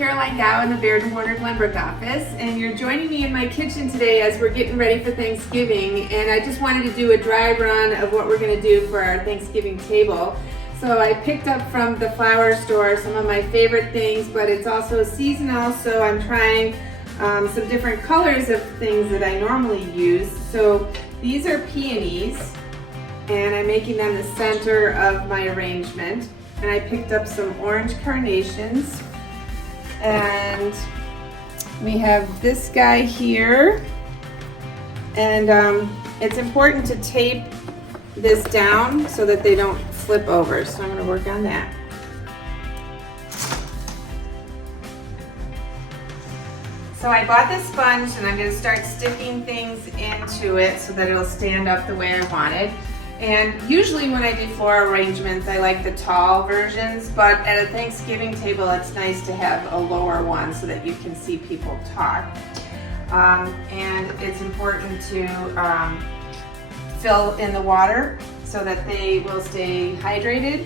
Caroline Dow in the Baird & Warner Glenbrook office, and you're joining me in my kitchen today as we're getting ready for Thanksgiving. And I just wanted to do a dry run of what we're going to do for our Thanksgiving table. So I picked up from the flower store some of my favorite things, but it's also seasonal, so I'm trying some different colors of things that I normally use. So these are peonies, and I'm making them the center of my arrangement. And I picked up some orange carnations, and we have this guy here, and it's important to tape this down so that they don't flip over, so I'm going to work on that. So I bought this sponge, and I'm going to start sticking things into it so that it'll stand up the way I want it. And usually when I do floral arrangements, I like the tall versions, but at a Thanksgiving table, it's nice to have a lower one so that you can see people talk. And it's important to fill in the water so that they will stay hydrated.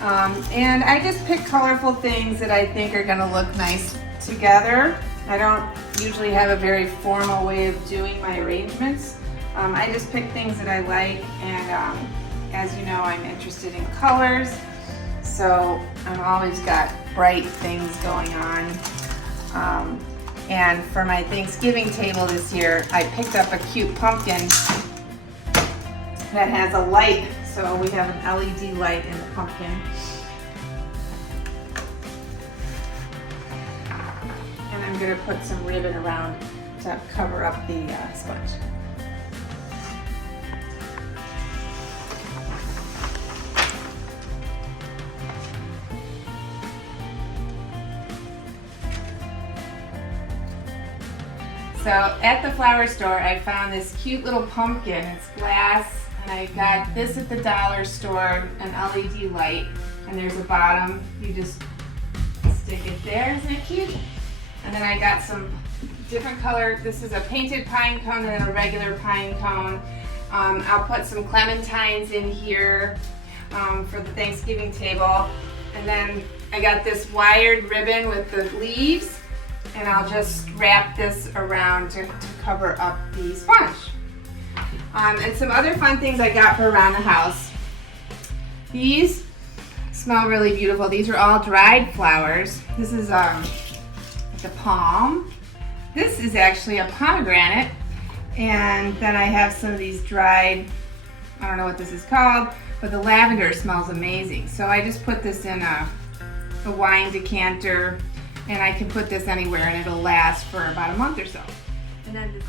And I just pick colorful things that I think are gonna look nice together. I don't usually have a very formal way of doing my arrangements. I just pick things that I like, and as you know, I'm interested in colors, so I've always got bright things going on. And for my Thanksgiving table this year, I picked up a cute pumpkin that has a light, so we have an LED light in the pumpkin. And I'm going to put some ribbon around to cover up the sponge. So at the flower store, I found this cute little pumpkin. It's glass, and I got this at the dollar store, an LED light, and there's a bottom. You just stick it there. Isn't it cute? And then I got some different color. This is a painted pine cone and a regular pine cone. I'll put some clementines in here for the Thanksgiving table. And then I got this wired ribbon with the leaves, and I'll just wrap this around to cover up the sponge. And some other fun things I got for around the house. These smell really beautiful. These are all dried flowers. This is the palm. This is actually a pomegranate. And then I have some of these dried, I don't know what this is called, but the lavender smells amazing. So I just put this in a wine decanter, and I can put this anywhere, and it'll last for about a month or so. And then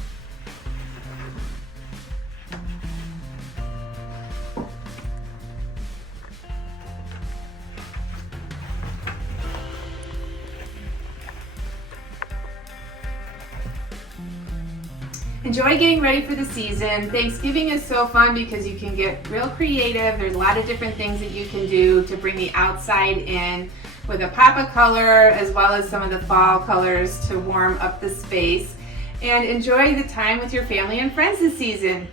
enjoy getting ready for the season. Thanksgiving is so fun because you can get real creative. There's a lot of different things that you can do to bring the outside in with a pop of color, as well as some of the fall colors to warm up the space. And enjoy the time with your family and friends this season.